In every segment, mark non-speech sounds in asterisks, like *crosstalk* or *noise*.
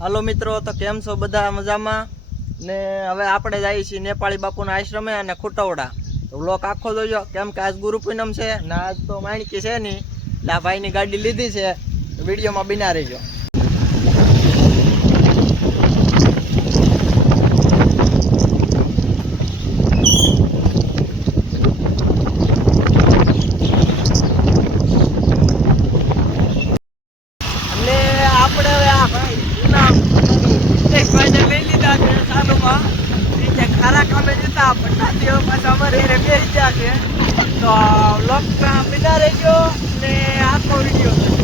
હાલો મિત્રો, તો કેમ છો બધા મજામાં? ને હવે આપણે જઈએ છીએ નેપાળી બાપુના આશ્રમે અને ખુટવડા. લોક આખો જોજો, કેમ કે આજ ગુરુ પૂનમ છે ને આજ તો માણકી છે નહીં. એટલે આ ભાઈની ગાડી લીધી છે. વિડીયોમાં બિના રહેજો અને આપણે હવે આ ભાઈ જૂના એક ભાઈને લઈ લીધા છે ચાલુમાં એ જે ખારા કામે જતા પાછા અમારે એને ગયા છે. તો લોક બિના રહેજો ને આખો વીડિયો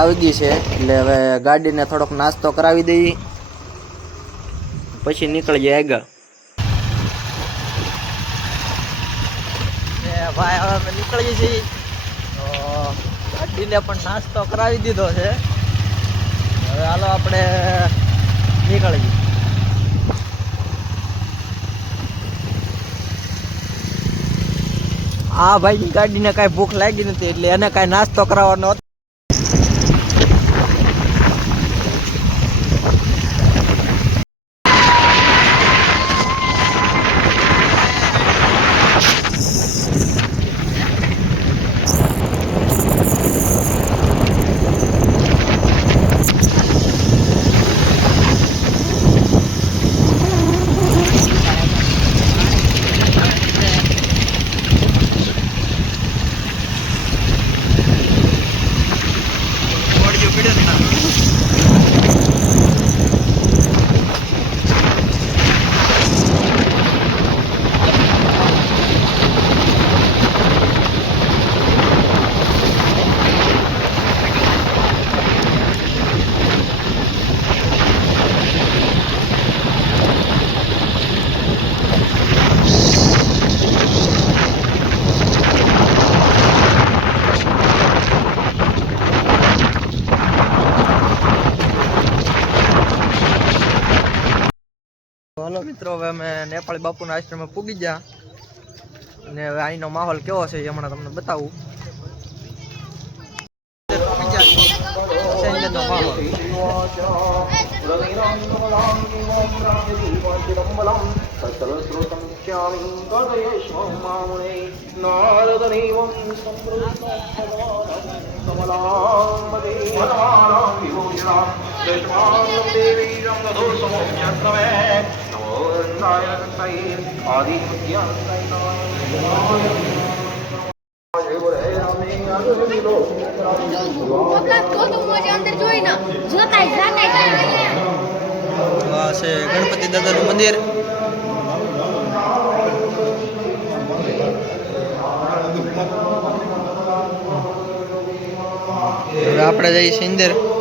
આવી ગઈ છે. એટલે હવે ગાડીને થોડોક નાસ્તો કરાવી દઈએ. પછી નીકળી જાય આગળ ભાઈ, હવે અમે નીકળીએ છીએ. ગાડીને પણ નાસ્તો કરાવી દીધો છે. હવે હાલો આપણે નીકળીએ. આ ભાઈની ગાડીને કાંઈ ભૂખ લાગી નથી, એટલે એને કાંઈ નાસ્તો કરાવવાનો હાલો મિત્રો હવે અમે નેપાળી બાપુના આશ્રમે પૂગી ગયા અને હવે અહીંનો માહોલ કેવો છે એ હમણાં તમને બતાવું પૂગી છીએ. સેન્જરનો માહોલ પપ્પા ગૌતમ અંદર જોઈ ના જોતા જાતા આ છે ગણપતિ દાદાનું મંદિર આપણે જઈએ અંદર.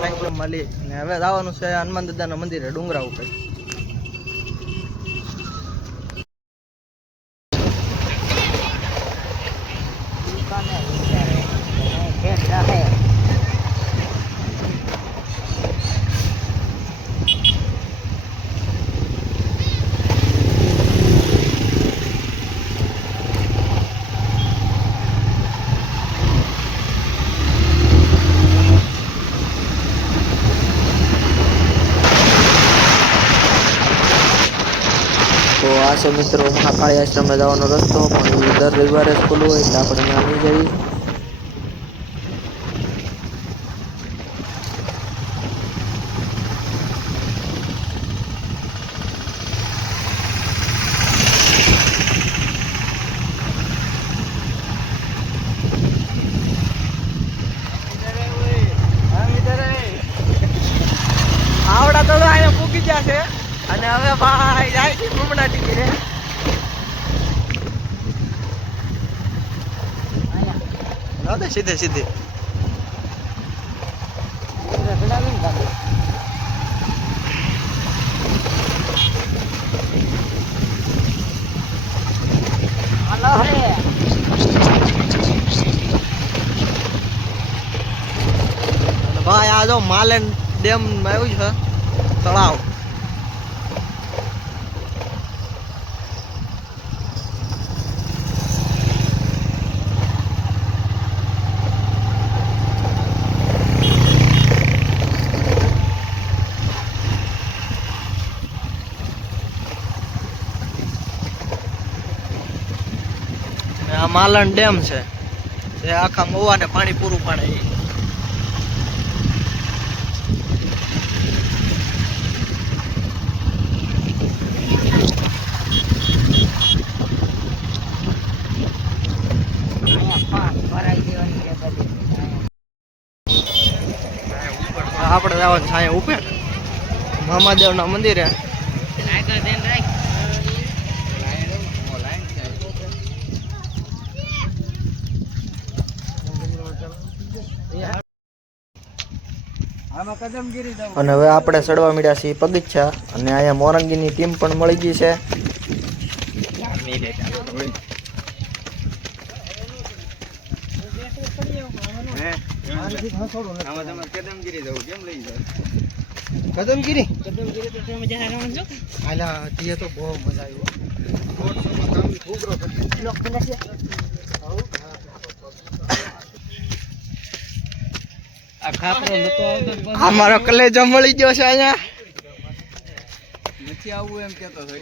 થેન્ક યુ મળી ને હવે જવાનું છે હનુમાન દાદાના મંદિરે ડુંગરા ઉપર છે મિત્રો, મહાકાળી આશ્રમે જવાનો રસ્તો, પણ દર રવિવારે સ્કૂલ હોય એટલે આપણે ત્યાં નહીં જઈએ આવડા તો અહીંયા પૂકી ગયા છે અને હવે ભાઈ જાય છે ભૂમણા ટીકીને ના સીધે સીધે અને ભાઈ આ જો માલેન ડેમ આવ્યું છે તળાવ માલણ ડેમ છે. જે આખા મવાને પાણી પૂરું પાડે એ આપણે જવાનું છે અહીંયા ઉપર. મામાદેવના મંદિરે કદમગીરી જવું અને હવે આપણે ચડવા મળ્યા છીએ પગીચ્છા અને અહીંયા મોરંગીની ટીમ પણ મળી ગઈ છે. કદમગીરી? જવું કેમ લઈ જાવ કદમગીરી કદમગીરી તો તમે જરા રમજો. હાલા તે તો બહુ મજા આવ્યો આ મારો કલેજો મળી ગયો છે અહીંયા. નથી આવવું એમ કેતો હતો.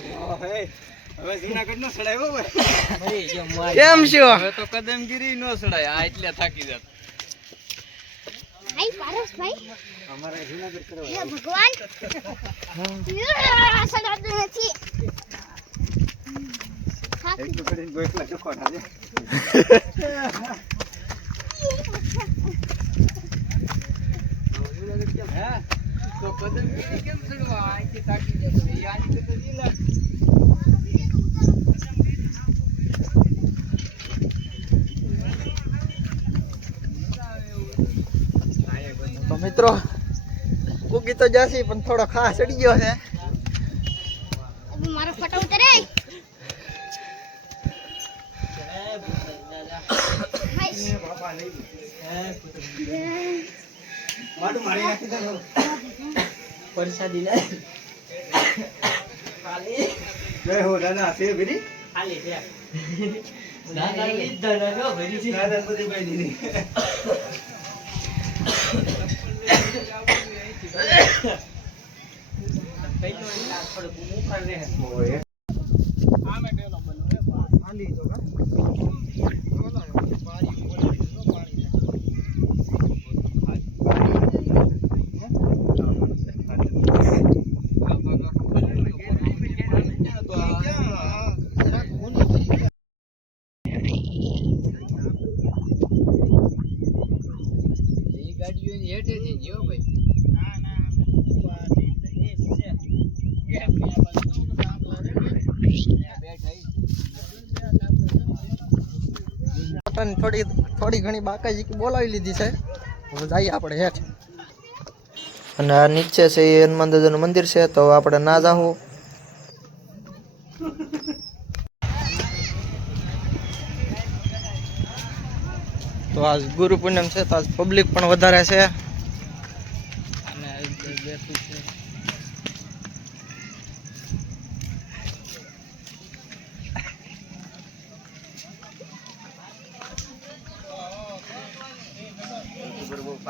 હવે જુનાગઢ નો સડાયો કેમ છો? હવે તો કદમગીરી નો સડાય આ એટલે થાકી જાત. ભાઈ પારસભાઈ હે ભગવાન. સડાતું નથી. થાકી એટલું કરીને ગોખલા ચોખોટા છે હે તો કદમગીરી કેમ ચડવા અહીંથી થાકી જતો એ આની કરતા તો મિત્રો કુકી તો જાસી પણ થોડો ખાસ ચડી ગયો છે. હવે મારો ફોટો ઉતરે પરસાદી લે જય હો દાદા છે ભરી? ખાલી છે. *laughs* દાદા ના જો ભરી છે. દાદા બધી ભાઈ દીધી પહેલો *coughs* એટલે આ થોડુંક મુખર રહે. એ ગાડીઓ એની હેઠેથી ગયો ભાઈ પોતાની થોડી થોડી ઘણી બાકાજી બોલાવી લીધી છે. હવે જઈએ આપણે હેઠ. અને આ નીચે છે એ હનુમાન દાદાનું મંદિર છે તો આપણે ના જાવું તો આજ ગુરુ પૂનમ છે તો આજ પબ્લિક પણ વધારે છે.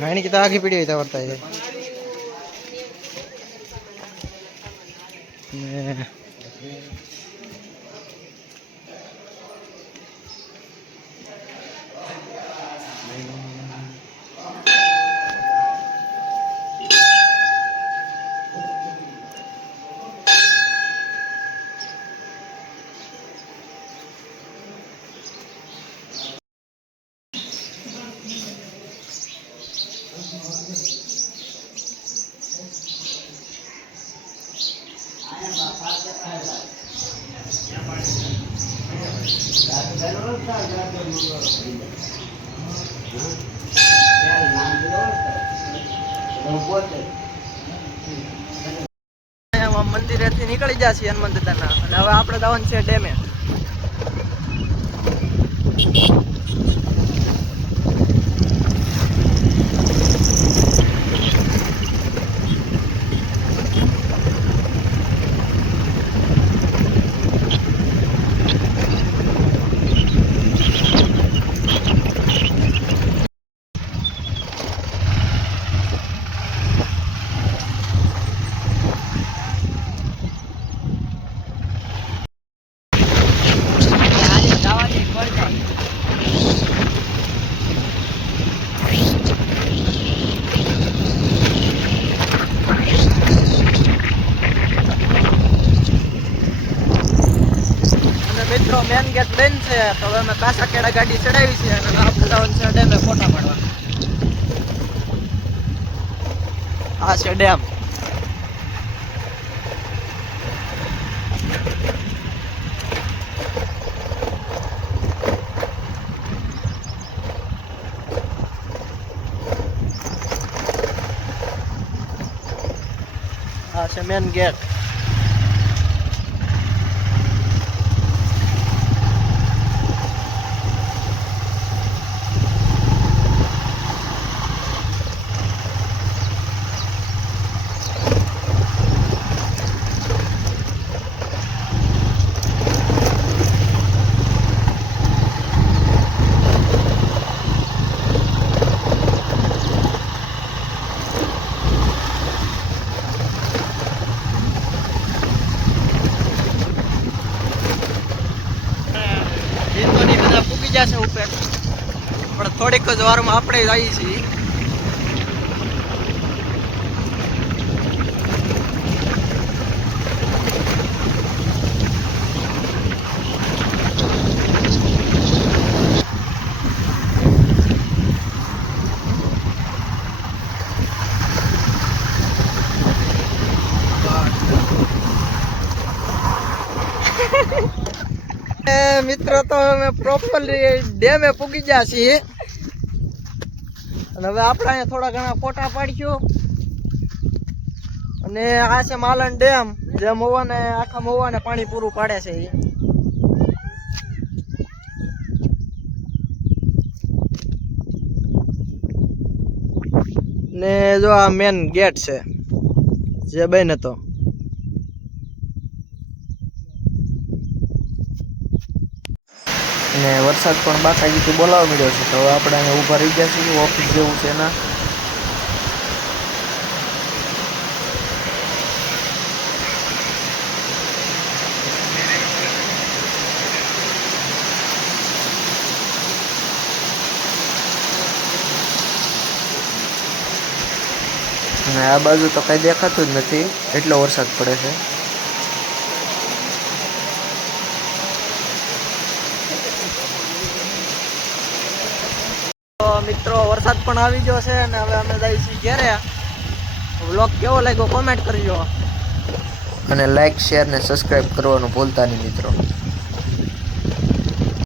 માણકી તો આખી પીડી હોય તો મંદિરેથી નીકળી ગયા છીએ હનુમાન દાદાના. અને હવે આપણે જવાનું છે ડેમે. અને મેન ગેટ બંધ છે. તો હવે અમે પાછા કેડા ગાડી ચડાવી છે અને આ જવાનું છે ડેમે ફોટા પાડવા આ છે ડેમ. મેન ગેટ જશે ઉપર. પણ થોડીક જ વારમાં આપણે જઈએ છીએ એ મિત્રો, તો અમે પ્રોપરલી ડેમે પૂગી ગયા છીએ. અને હવે આપણે અહીંયા થોડા ઘણા ફોટા પાડીશું. અને આ છે માલણ ડેમ. જે મોવાને, આખા મોવાને પાણી પૂરું પાડે છે એ ને જો આ મેન ગેટ છે. જે બન હતો. અને વરસાદ પણ બાકાજીથી બોલાવવા મળ્યો છે. તો હવે આપણે અહીંયા ઊભા રહી ગયા છીએ, ઓફિસ જેવું છે એના. અને આ બાજુ તો કઈ દેખાતું જ નથી, એટલો વરસાદ પડે છે તો મિત્રો વરસાદ પણ આવી ગયો છે અને હવે અમે જઈએ છીએ ઘેરે. વ્લોગ કેવો લાગ્યો કોમેન્ટ કરજો. અને લાઈક શેર ને સબસ્ક્રાઇબ કરવાનું ભૂલતા નહીં મિત્રો.